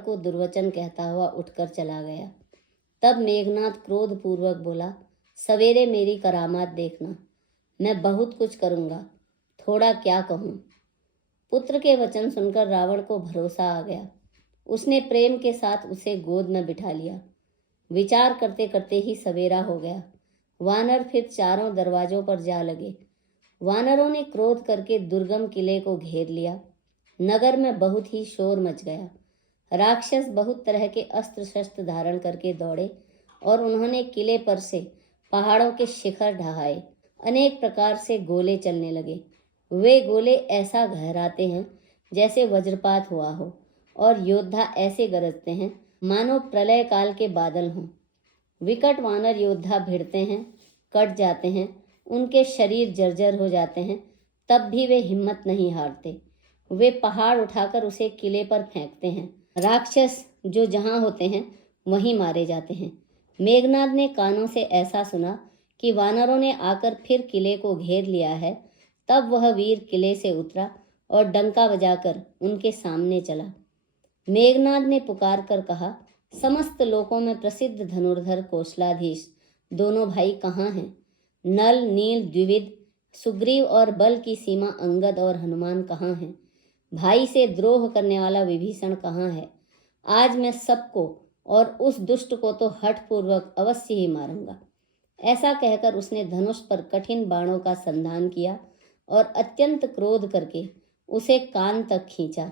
को दुर्वचन कहता हुआ उठकर चला गया। तब मेघनाद क्रोधपूर्वक बोला, सवेरे मेरी करामात देखना, मैं बहुत कुछ करूँगा, थोड़ा क्या कहूँ। पुत्र के वचन सुनकर रावण को भरोसा आ गया। उसने प्रेम के साथ उसे गोद में बिठा लिया। विचार करते करते ही सवेरा हो गया। वानर फिर चारों दरवाजों पर जा लगे। वानरों ने क्रोध करके दुर्गम किले को घेर लिया। नगर में बहुत ही शोर मच गया। राक्षस बहुत तरह के अस्त्र शस्त्र धारण करके दौड़े और उन्होंने किले पर से पहाड़ों के शिखर ढहाए। अनेक प्रकार से गोले चलने लगे। वे गोले ऐसा गहराते हैं जैसे वज्रपात हुआ हो, और योद्धा ऐसे गरजते हैं मानो प्रलय काल के बादल हों। विकट वानर योद्धा भिड़ते हैं, कट जाते हैं, उनके शरीर जर्जर हो जाते हैं, तब भी वे हिम्मत नहीं हारते। वे पहाड़ उठाकर उसे किले पर फेंकते हैं। राक्षस जो जहाँ होते हैं वहीं मारे जाते हैं। मेघनाद ने कानों से ऐसा सुना कि वानरों ने आकर फिर किले को घेर लिया है। तब वह वीर किले से उतरा और डंका बजाकर उनके सामने चला। मेघनाद ने पुकार कर कहा, समस्त लोकों में प्रसिद्ध धनुर्धर कौशलाधीश दोनों भाई कहाँ हैं? नल, नील, द्विविद, सुग्रीव और बल की सीमा अंगद और हनुमान कहाँ हैं? भाई से द्रोह करने वाला विभीषण कहाँ है? आज मैं सबको और उस दुष्ट को तो हठपूर्वक अवश्य ही मारूंगा। ऐसा कहकर उसने धनुष पर कठिन बाणों का संधान किया और अत्यंत क्रोध करके उसे कान तक खींचा।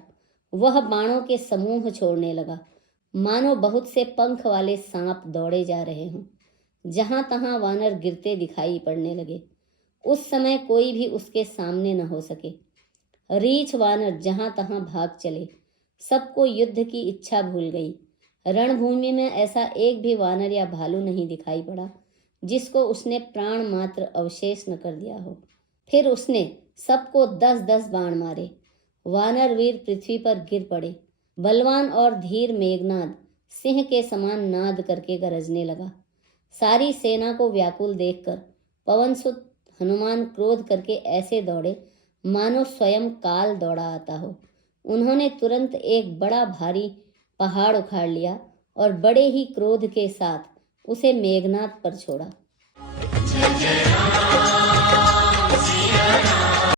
वह बाणों के समूह छोड़ने लगा, मानो बहुत से पंख वाले सांप दौड़े जा रहे हों। जहां तहां वानर गिरते दिखाई पड़ने लगे। उस समय कोई भी उसके सामने न हो सके। रीछ वानर जहां तहां भाग चले। सबको युद्ध की इच्छा भूल गई। रणभूमि में ऐसा एक भी वानर या भालू नहीं दिखाई पड़ा जिसको उसने प्राण मात्र अवशेष न कर दिया हो। फिर उसने सबको 10-10 बाण मारे। वानर वीर पृथ्वी पर गिर पड़े। बलवान और धीर मेघनाद सिंह के समान नाद करके गरजने लगा। सारी सेना को व्याकुल देखकर पवनसुत हनुमान क्रोध करके ऐसे दौड़े मानो स्वयं काल दौड़ा आता हो। उन्होंने तुरंत एक बड़ा भारी पहाड़ उखाड़ लिया और बड़े ही क्रोध के साथ उसे मेघनाद पर छोड़ा।